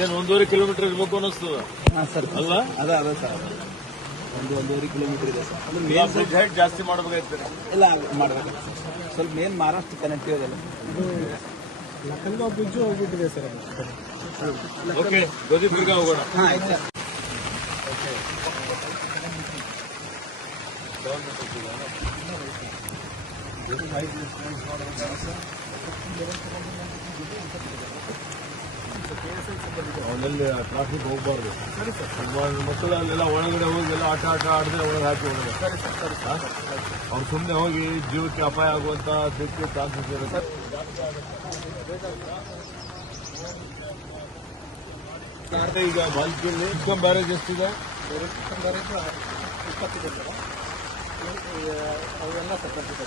ಏನು 1.5 ಕಿಲೋಮೀಟರ್ ಇರಬೇಕು ಅನ್ನಿಸ್ತದ ಸರ್ ಅಲ್ಲ? ಅದ ಸರ್ 1.5 ಕಿಲೋಮೀಟರ್ ಇದೆ ಸರ್. ಬ್ರಿಡ್ಜ್ ಹೈಟ್ ಜಾಸ್ತಿ ಮಾಡಬೇಕಾಯ್ತಾರೆ. ಇಲ್ಲ ಮಾಡಬೇಕು ಸ್ವಲ್ಪ ಮೇನ್ ಮಹಾರಾಷ್ಟ್ರ ಕನೆಕ್ಟಿವ್ ಅದಲ್ಲ. ಲಖನ್ಗಾಂವ್ ಬ್ರಿಡ್ಜ್ ಹೋಗ್ಬಿಟ್ಟಿದೆ ಸರ್. ಓಕೆ, ಗೋಧಿದುರ್ಗ ಹೋಗೋಣ. ಹಾಂ ಆಯ್ತು ಸರ್. ಅವನಲ್ಲಿ ಟ್ರಾಫಿಕ್ ಹೋಗ್ಬಾರ್ದು. ಮಕ್ಕಳಲ್ಲೆಲ್ಲ ಒಳಗಡೆ ಹೋಗಿ ಎಲ್ಲ ಆಟ ಆಡಿದ್ರೆ ಒಳಗೆ ಹಾಕಿ ಒಳಗೆ ಅವ್ರು ಸುಮ್ಮನೆ ಹೋಗಿ ಜೀವಕ್ಕೆ ಅಪಾಯ ಆಗುವಂತ ಚಾನ್ಸಸ್ ಇರುತ್ತೆ. ಈಗ ಬಾಲ್ಕಿಯಲ್ಲಿ ಚಿಕ್ಕಂ ಬ್ಯಾರೇಜ್ ಎಷ್ಟಿದೆ? ಅವೆಲ್ಲ ಸಪರೇಟ್.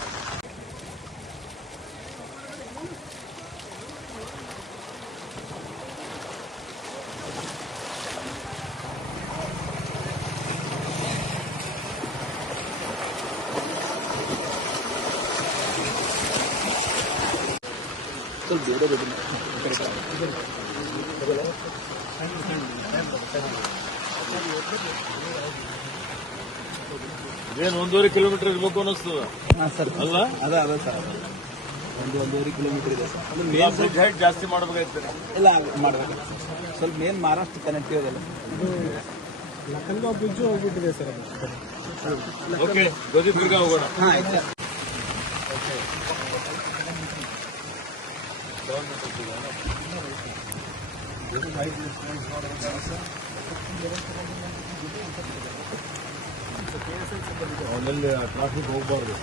ಏನು 1.5 ಕಿಲೋಮೀಟರ್ ಇರಬೇಕು ಅನ್ನಿಸ್ತದ ಸರ್ ಅಲ್ಲ? ಅದ ಸರ್ 1.5 ಕಿಲೋಮೀಟರ್ ಇದೆ ಸರ್. ಬ್ರಿಡ್ಜ್ ಹೈಟ್ ಜಾಸ್ತಿ ಮಾಡಬೇಕಾಯ್ತಾರೆ. ಇಲ್ಲ ಮಾಡಬೇಕು ಸ್ವಲ್ಪ ಮೇನ್ ಮಹಾರಾಷ್ಟ್ರ ಕನೆಕ್ಟಿವ್ ಅದಲ್ಲ. ಲಖನ್ಗಾಂವ್ ಬ್ರಿಡ್ಜ್ ಹೋಗ್ಬಿಟ್ಟಿದೆ ಸರ್. ಓಕೆ, ಗೋಧಿದುರ್ಗ ಹೋಗೋಣ. ಹಾಂ ಆಯ್ತು ಸರ್. ಅವನಲ್ಲಿ ಟ್ರಾಫಿಕ್ ಹೋಗ್ಬಾರ್ದು.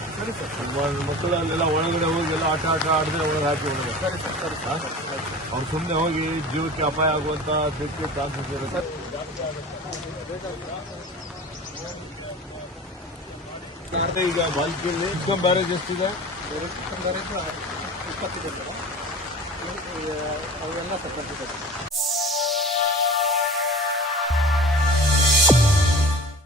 ಮಕ್ಕಳಲ್ಲೆಲ್ಲ ಒಳಗಡೆ ಹೋಗಿ ಎಲ್ಲ ಆಟ ಆಡಿದ್ರೆ ಒಳಗೆ ಹಾಕಿ ಒಳಗೆ ಅವ್ರು ಸುಮ್ಮನೆ ಹೋಗಿ ಜೀವಕ್ಕೆ ಅಪಾಯ ಆಗುವಂತ ಚಾನ್ಸಸ್ ಇರುತ್ತೆ. ಈಗ ಬಾಲ್ಕಿಯಲ್ಲಿ ಚಿಕ್ಕಂ ಬ್ಯಾರೇಜ್ ಎಷ್ಟಿದೆ? ಅವೆಲ್ಲ ಸಪರೇಟ್.